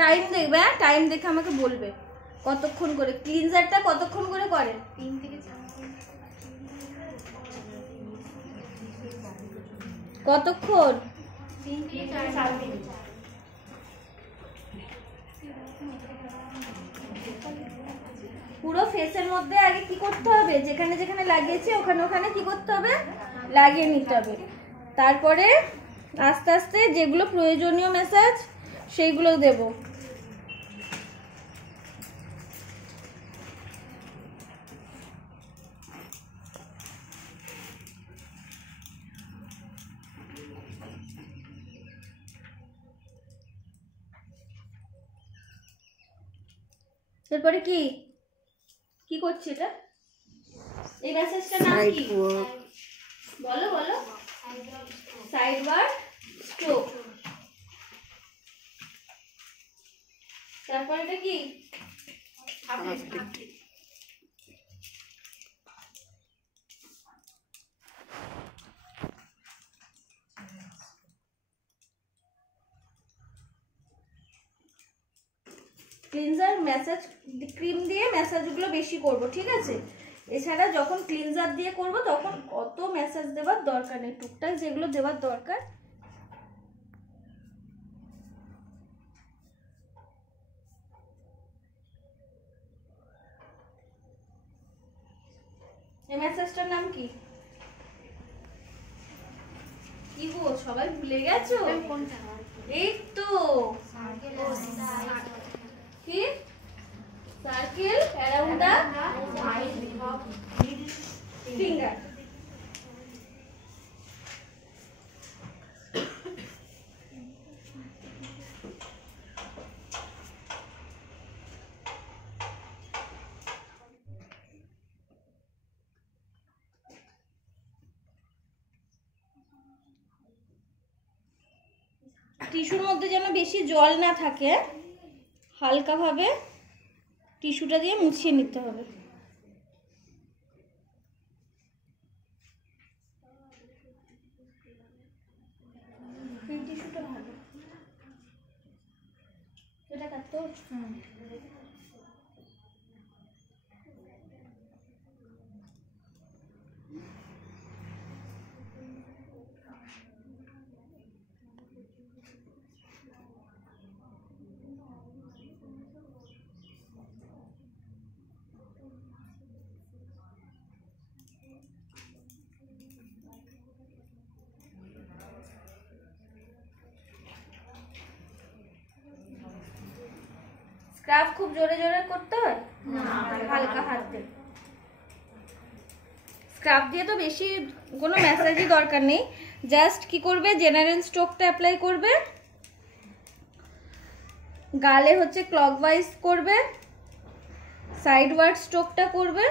Time দেখবে, হ্যাঁ time দেখে আমাকে বলবে কতক্ষণ করে। ক্লিনজারটা কতক্ষণ করে করেন? 3 থেকে 4 কতক্ষণ? 3 থেকে 4 মিনিট। পুরো ফেসের মধ্যে আগে কি করতে হবে, যেখানে যেখানে লাগিয়েছি ওখানে ওখানে কি করতে হবে, লাগিয়ে নিতে হবে। তারপরে আস্তে আস্তে যেগুলো প্রয়োজনীয় ম্যাসাজ সেইগুলো দেব। এরপরে কি কি করছি এটা? এই ম্যাসাজটার নাম কি? বলো বলো। সাইডওয়ার্ড স্ট্রোক। তারপর এটা কি? ক্লিনজার ম্যাসাজ ক্রিম দিয়ে ম্যাসাজগুলো বেশি করব, ঠিক আছে? এছাড়া যখন ক্লিনজার দিয়ে করব তখন অত ম্যাসাজ দেওয়ার দরকার নেই, টুকটাক যেগুলো দেওয়ার দরকার। এই ম্যাসাজটার নাম কি? কি গো সবাই ভুলে গেছো? এই তো কি সার্কেল অ্যারাউন্ড দা ফিঙ্গার। টিস্যুর মধ্যে যেন বেশি জল না থাকে, হালকাভাবে টিস্যুটা দিয়ে মুছিয়ে নিতে হবে। এই টিস্যুটা ভালো, এটা কাটতে হবে। স্ক্রাব খুব জোরে জোরে করতে হয় না, হালকা হাত দিয়ে। স্ক্রাব দিয়ে তো বেশি কোনো ম্যাসাজই দরকার নেই, জাস্ট কি করবে, জেনারেল স্ট্রোকটা অ্যাপ্লাই করবে, গালে হচ্ছে ক্লকওয়াইজ করবে, সাইডওয়ার্ড স্ট্রোকটা করবে,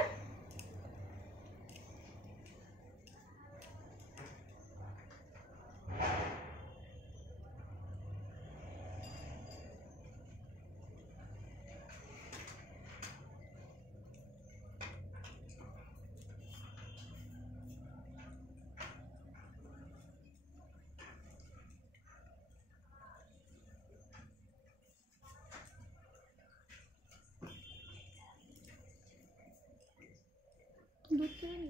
দুধ খেয়ে নি।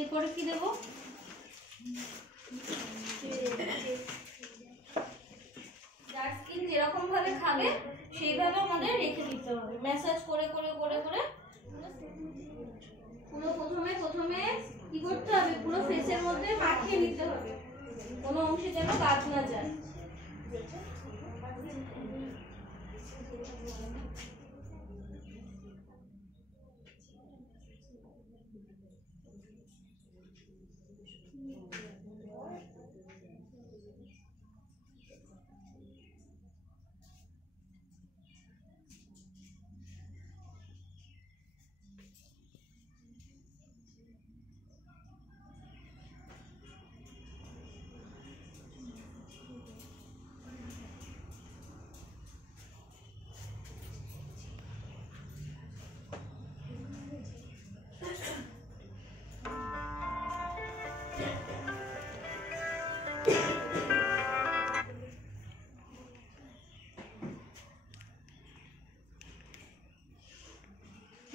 এরপরে কি দেবো? যার স্কিন যেরকম ভাবে খাবে সেইভাবে আমাদের রেখে দিতে হবে, ম্যাসাজ করে করে করে করে পুরো প্রথমে কি করতে হবে, পুরো ফেসের মধ্যে মাখিয়ে নিতে হবে, কোনো অংশে যেন বাদ না যায়।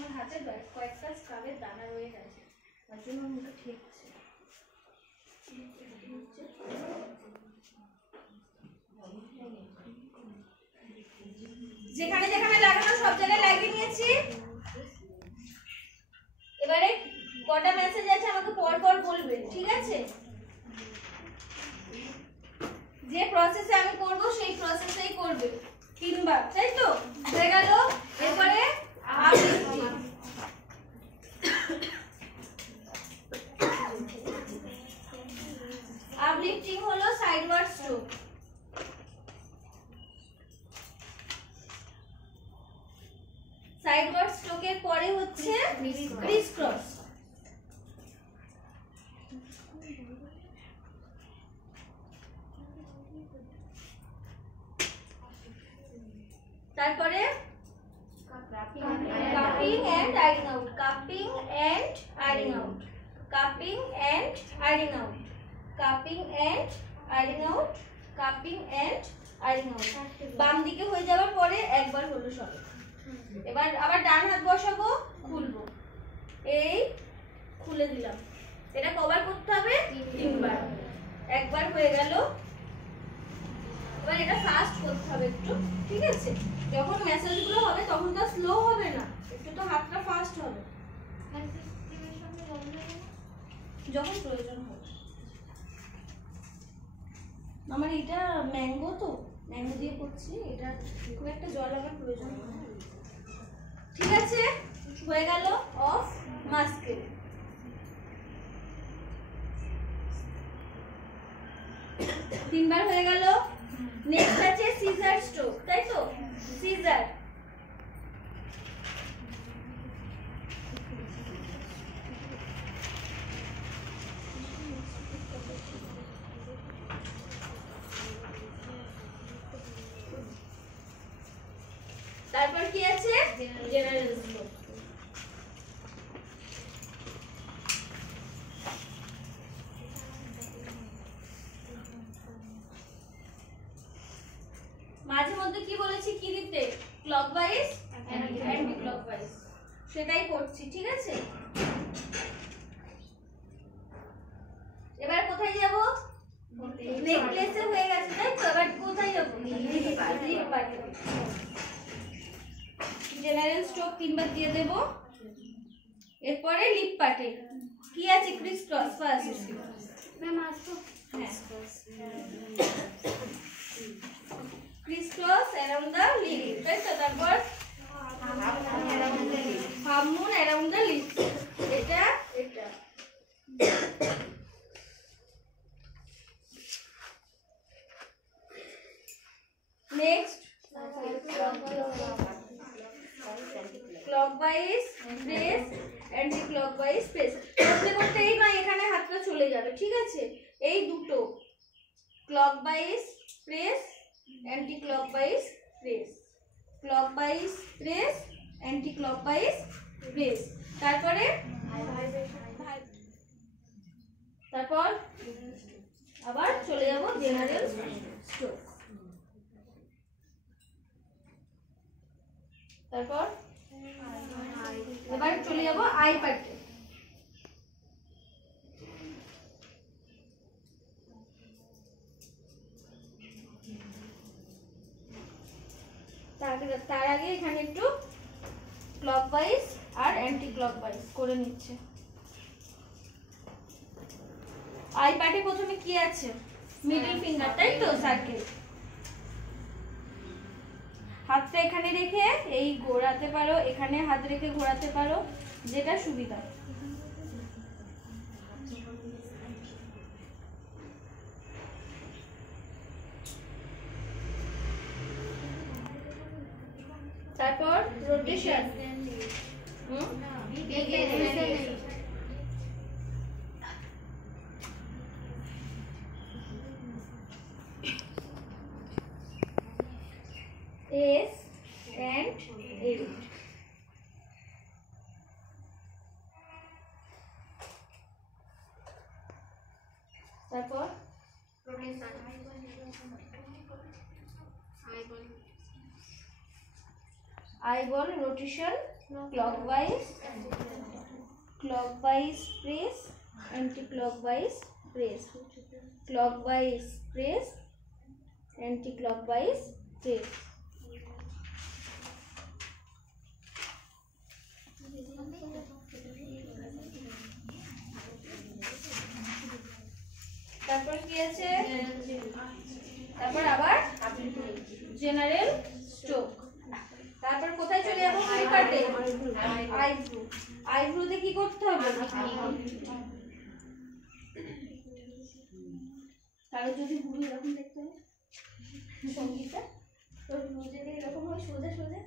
আমার হাতে কয়েকটা স্ক্রাবের দানা রয়ে গেছে, তার জন্য মুখে ঠেকছে। যেখানে যেখানে লাগানো সব জায়গায় লাগিয়ে নিয়েছি। এবারে কটা মেসেজ আছে আমাকে পর পর বলবে, ঠিক আছে? যে প্রসেসে আমি করব সেই প্রসেসেই করবে, 3 বার, তাই তো? হয়ে গেল। এরপরে আপলিফটিং হলো সাইডওয়ার্ড স্ট্রোক। সাইডওয়ার্ড স্ট্রোকের পরে হচ্ছে ক্রিস ক্রস। তারপরে cupping and airing out, cupping and airing out, cupping and airing out, cupping and airing out, cupping and airing out. বাম দিকে হয়ে যাওয়ার পরে একবার হলো সব। এবার আবার ডান হাত বসাবো, খুলবো, এই খুলে দিলাম। এটা কভার করতে হবে 3 বার। একবার হয়ে গেল। এবার এটা ফাস্ট করতে হবে একটু, ঠিক আছে? যখন মেসেজগুলো হবে তখন তো স্লো হবে না, একটু তো হাতটা ফাস্ট হবে, যখন প্রয়োজন হবে। আমার এটা ম্যাঙ্গো, তো ম্যাঙ্গো দিয়ে করছি, এটা খুব একটা জল আমার প্রয়োজন হয় না। ঠিক আছে, হয়ে গেল অফ মাস্কেল। তিনবার হয়ে গেল। নেক্সট আছে সিজার স্ট্রোক, তাই তো? সিজার, তারপর কি আছে? General stroke. মাঝে মধ্যে কি বলেছি কি দিতে? ক্লকওয়াইজ অ্যান্টি ক্লকওয়াইজ, সেটাই করছি, ঠিক আছে? এবার কোথায় যাব? নেকলেসে হয়ে গেছে, তাই তো? এবার কোথায় যাব? লিপ পার্টে। জেনারেল স্ট্রোক 3 বার দিয়ে দেব। এরপরে লিপ পার্টে কি আছে? Criss cross first. ম্যাম আসো। Criss cross around the lip, তাই তো? তারপর half moon around the lip. এটা এটা next clockwise press, anti clockwise press. করতে করতেই না এখানে হাতটা চলে যাবে, ঠিক আছে? এই দুটো clockwise press, anti clockwise press, clockwise press, anti clockwise press. তারপরে তারপর আবার চলে যাব জেনারেল স্ট্রোক। তারপর এবার চলে যাব আই পার্টে। তার আগে এখানে একটু ক্লকওয়াইজ আর অ্যান্টি ক্লকওয়াইজ করে নিচ্ছে। আই পার্টে প্রথমে কি আছে? মিডল ফিঙ্গার, তাই তো? সার্কেল। হাতটা এখানে রেখে এই ঘোরাতে পারো, এখানে হাত রেখে ঘোরাতে পারো, যেটা সুবিধা। তারপর রোটেশন, S and 8। তারপর eyeball rotation, clockwise press, anti-clockwise press, clockwise press, anti-clockwise press. তারপর কি আছে, তারপর আবার জেনারেল স্ট্রোক। তারপর কোথায় চলে যাবো, কাটে আইব্রো। আইব্রোতে কি করতে হবে, কারো যদি পুরো এরকম দেখতে হবে সঙ্গীতটা, তো নিজেদের এরকম হয় সোজা সোজা।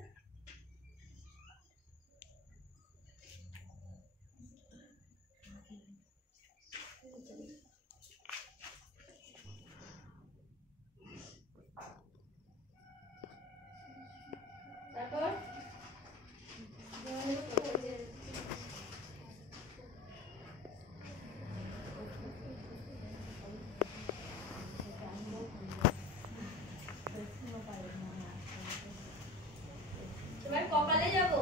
তারপর এবার কপালে যাব।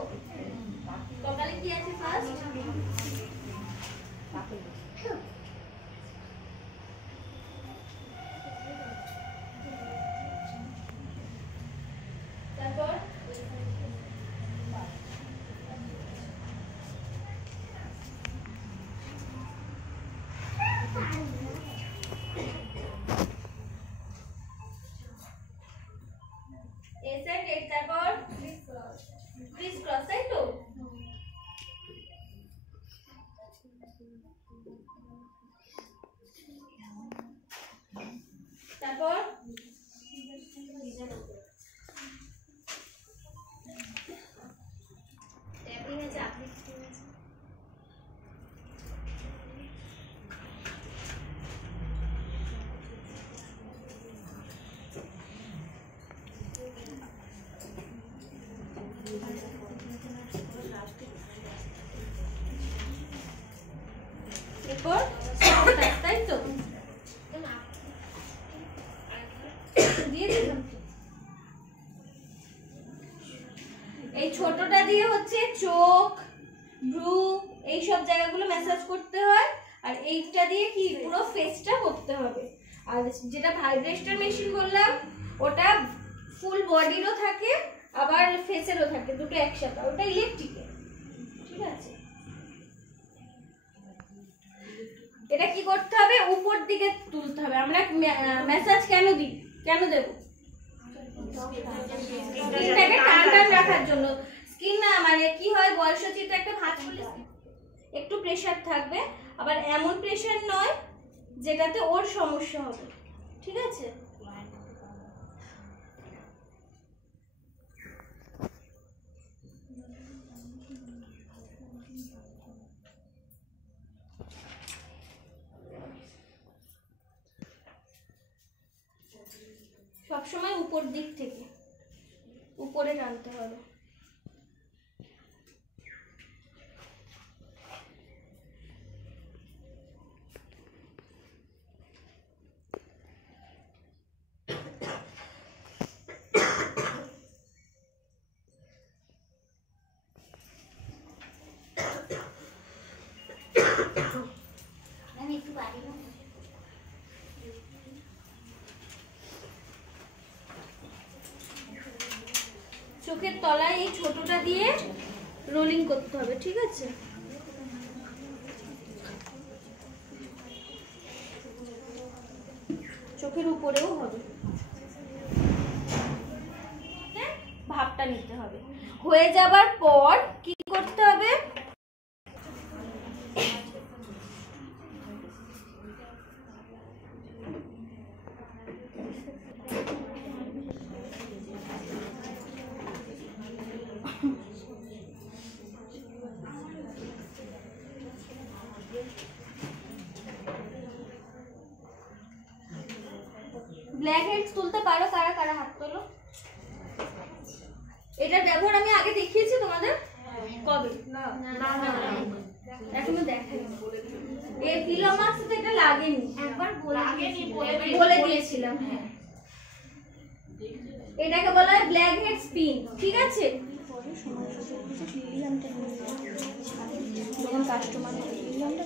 কপালে কি আছে ফার্স্ট, তারপর তারপর ক্রিস ক্রস, তাই তো? তারপর ট্যাপিং আছে, আপনি কি আছে? এরপর তাই তো দিয়ে দিলাম। এই ছোটটা দিয়ে হচ্ছে চোখ, ভ্রু, এই সব জায়গাগুলো ম্যাসাজ করতে হয়, আর এইটা দিয়ে কি পুরো ফেসটা করতে হবে। আর যেটা ভাইব্রেশন মেশিন বললাম ওটা ফুল বডিরও থাকে আবার ফেসেরও থাকে, দুটো একসাথে, ওটা ইলেকট্রিকের। ঠিক আছে, এটা কি করতে হবে, উপর দিকে তুলতে হবে। আমরা ম্যাসাজ কেন দিই, কেন দেব, স্কিনটাকে টান টান রাখার জন্য। স্কিন না মানে কি হয়, বয়সোচিত একটা ভাঁজ করলে একটু প্রেসার থাকবে, আবার এমন প্রেসার নয় যেটাতে ওর সমস্যা হবে। ঠিক আছে, সবসময় উপর দিক থেকে উপরে টানতে হবে। আমি একটু বাড়ি না, চোখের তলায় এই ছোটটা দিয়ে রোলিং করতে হবে। ঠিক আছে, চোখের উপরেও হবে, ভাবটা নিতে হবে। হয়ে যাবার পর কি করতে হবে, ব্ল্যাক হেডস তুলতে পারো, কারা কারা হাত তোলো। এটার ব্যবহার আমি আগে দেখিয়েছি তোমাদের, কবে? না না না, এখনো দেখাইনি। এই ফিলোমাক্সে এটা লাগেনি, একবার বলে দিয়েছিলাম। হ্যাঁ, এটাকে বলা হয় ব্ল্যাক হেড স্পিন। ঠিক আছে, হবে সময় সুযোগ বুঝে লিলিয়ামটা নিয়ে যাবে যখন কাস্টমার হবে লিলিয়ামটা